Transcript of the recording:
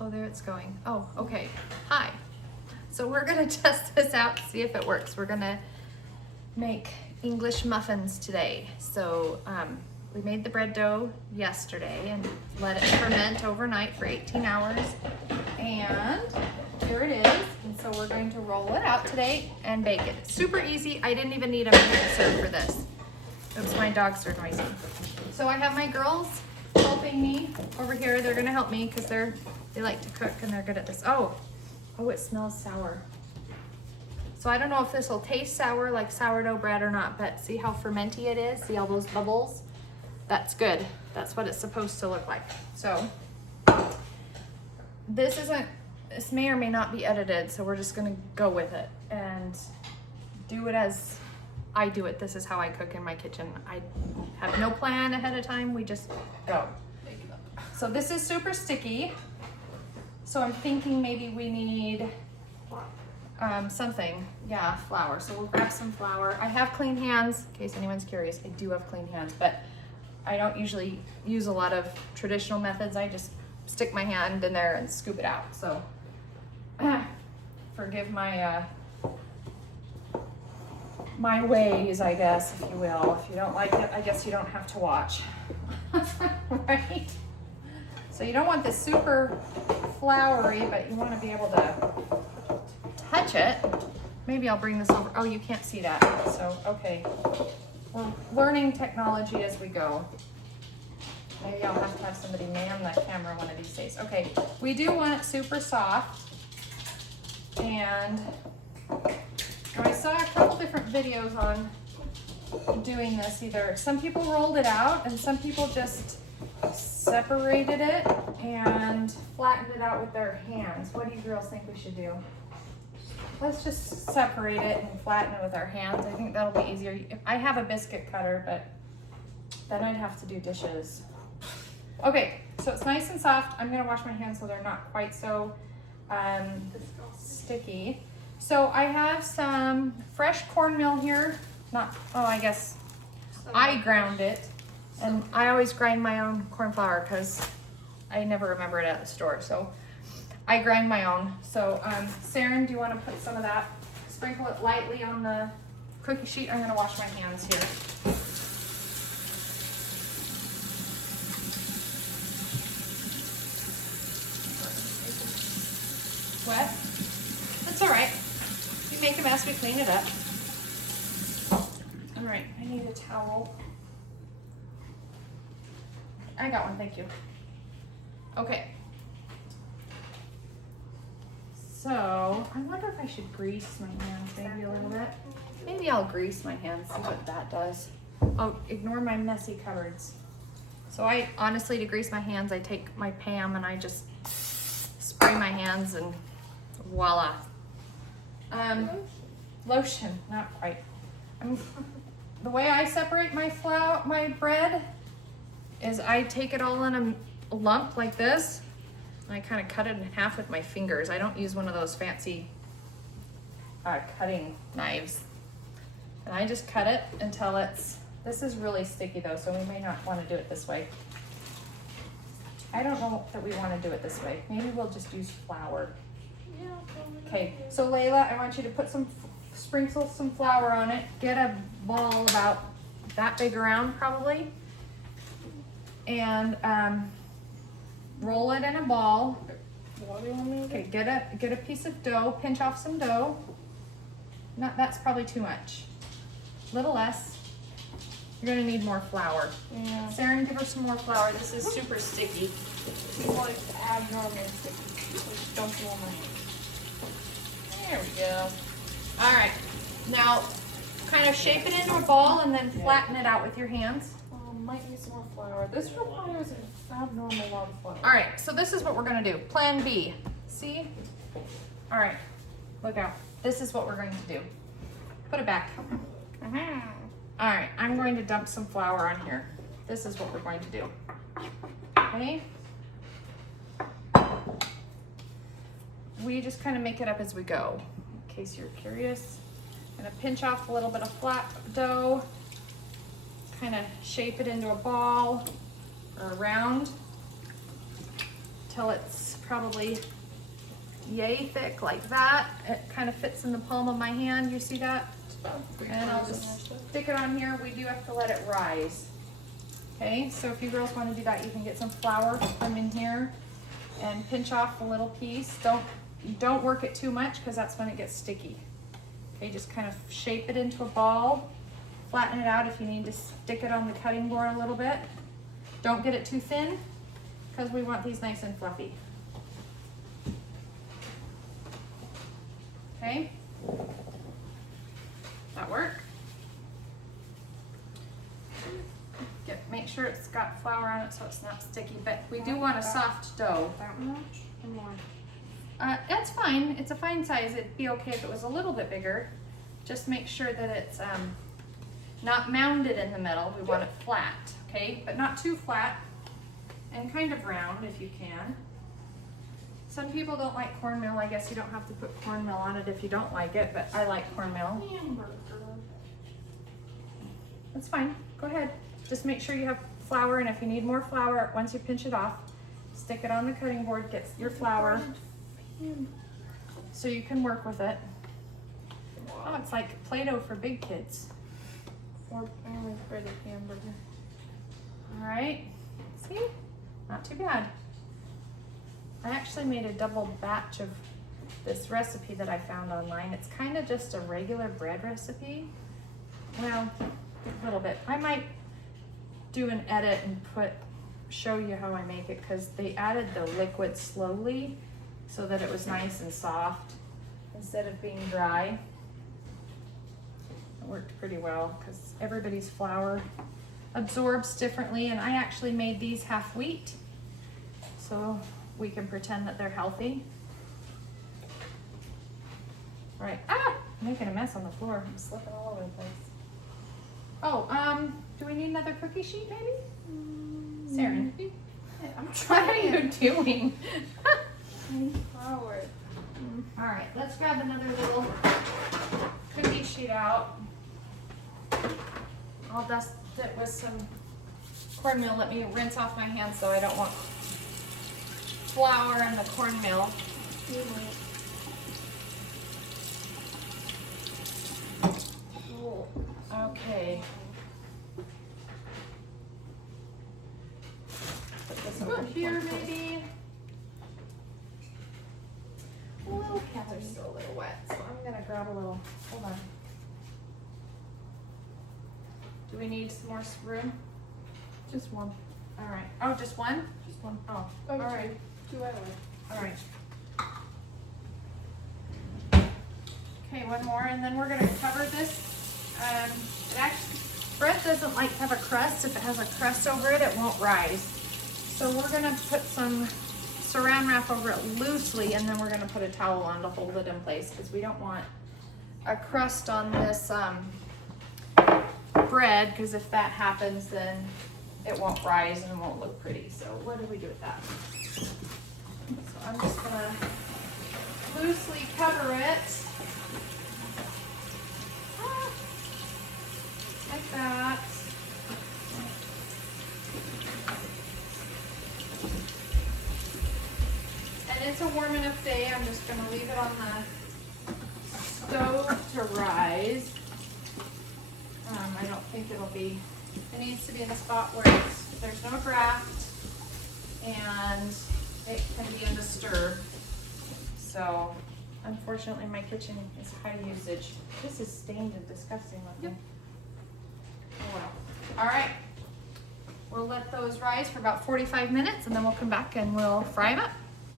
Oh, there it's going. Oh, okay. Hi. So we're gonna test this out, see if it works. We're gonna make English muffins today. So we made the bread dough yesterday and let it ferment overnight for 18 hours. And here it is. And so we're going to roll it out today and bake it. Super easy. I didn't even need a mixer for this. Oops, my dogs are noisy. So I have my girls helping me over here. They're gonna help me because they like to cook and they're good at this. Oh, it smells sour. So I don't know if this will taste sour like sourdough bread or not, but see how fermenty it is? See all those bubbles? That's good. That's what it's supposed to look like. So this may or may not be edited, so we're just gonna go with it and do it as I do it. This is how I cook in my kitchen. I have no plan ahead of time. We just go. So this is super sticky. So I'm thinking maybe we need something. Yeah, flour. So we'll grab some flour. I have clean hands, in case anyone's curious. I do have clean hands, but I don't usually use a lot of traditional methods. I just stick my hand in there and scoop it out. So forgive my my ways, I guess, if you will. If you don't like it, I guess you don't have to watch. Right? So you don't want this super floury, but you want to be able to touch it. Maybe I'll bring this over. Oh, you can't see that. So, okay. We're learning technology as we go. Maybe I'll have to have somebody man the camera one of these days. Okay, we do want it super soft. And I saw a couple different videos on doing this. Either some people rolled it out and some people just separated it and flattened it out with their hands. What do you girls think we should do? Let's just separate it and flatten it with our hands. I think that'll be easier. I have a biscuit cutter, but then I'd have to do dishes. Okay, so it's nice and soft. I'm gonna wash my hands so they're not quite so sticky. So I have some fresh cornmeal here. I guess I ground it. And I always grind my own corn flour because I never remember it at the store. So I grind my own. So Saren, do you want to put some of that? Sprinkle it lightly on the cookie sheet. I'm going to wash my hands here. Wet? That's all right. We make a mess, we clean it up. All right, I need a towel. I got one, thank you. Okay. So, I wonder if I should grease my hands maybe a little bit. Maybe I'll grease my hands, see what that does. Oh, ignore my messy cupboards. So I, honestly, to grease my hands, I take my Pam and I just spray my hands and voila. Lotion, not quite. The way I separate my bread is I take it all in a lump like this, and I kind of cut it in half with my fingers. I don't use one of those fancy cutting knives. And I just cut it until this is really sticky though, so we may not want to do it this way. I don't know that we want to do it this way. Maybe we'll just use flour. Okay, so Layla, I want you to put sprinkle some flour on it. Get a ball about that big around probably. And roll it in a ball. Okay, get a piece of dough, pinch off some dough. That's probably too much. A little less. You're gonna need more flour. Yeah. Saren, give her some more flour. This is super sticky. It's abnormally sticky. Don't feel my hands. There we go. All right, now kind of shape it into a ball and then flatten it out with your hands. Might need some more flour. This requires an abnormal lot of flour. All right, so this is what we're gonna do. Plan B. See? All right, look out. This is what we're going to do. Put it back. All right, I'm going to dump some flour on here. This is what we're going to do. Okay? We just kind of make it up as we go, in case you're curious. I'm gonna pinch off a little bit of flat dough, kind of shape it into a ball or a round. till it's probably yay thick like that. It kind of fits in the palm of my hand, you see that? And I'll just stick it on here. We do have to let it rise. Okay, so if you girls want to do that, you can get some flour, come in here and pinch off a little piece. Don't work it too much because that's when it gets sticky. Okay, just kind of shape it into a ball, flatten it out if you need to stick it on the cutting board a little bit. Don't get it too thin because we want these nice and fluffy. Okay, that work? Make sure it's got flour on it so it's not sticky, but we do want a soft dough. That much or more? That's fine. It's a fine size. It'd be okay if it was a little bit bigger. Just make sure that it's not mounded in the middle. We want it flat, okay? But not too flat, and kind of round if you can. Some people don't like cornmeal. I guess you don't have to put cornmeal on it if you don't like it, but I like cornmeal. Hamburger. That's fine. Go ahead. Just make sure you have flour, and if you need more flour, once you pinch it off, stick it on the cutting board, get your flour, so you can work with it. Oh, it's like Play-Doh for big kids. Or only for the hamburger. All right, see? Not too bad. I actually made a double batch of this recipe that I found online. It's kind of just a regular bread recipe. Well, a little bit. I might do an edit and show you how I make it, because they added the liquid slowly so that it was nice and soft instead of being dry. It worked pretty well because everybody's flour absorbs differently, and I actually made these half wheat so we can pretend that they're healthy. Right. Ah! I'm making a mess on the floor. I'm slipping all over the place. Oh, do we need another cookie sheet maybe? Saren, I'm what are you doing? Flour. All right, let's grab another little cookie sheet out. I'll dust it with some cornmeal. Let me rinse off my hands so I don't want flour in the cornmeal. Okay. Put this over here maybe. Well, hands are still a little wet, so I'm gonna grab a little, hold on. Do we need some more room? Just one. All right. Oh, just one? Just one. Oh, Oh, all right. Two I like. All right. Okay, one more, and then we're gonna cover this. It actually, bread doesn't like to have a crust. If it has a crust over it, it won't rise. So we're gonna put some saran wrap over it loosely, and then we're gonna put a towel on to hold it in place because we don't want a crust on this bread, because if that happens, then it won't rise and it won't look pretty. So what do we do with that? So I'm just gonna loosely cover it. Like that. And it's a warm enough day. I'm just gonna leave it on the stove to rise. I don't think it'll be, it needs to be in a spot where there's no draft and it can be undisturbed. So unfortunately my kitchen is high usage. This is stained and disgusting looking. Yep. Oh well. All right. We'll let those rise for about 45 minutes and then we'll come back and we'll fry them up.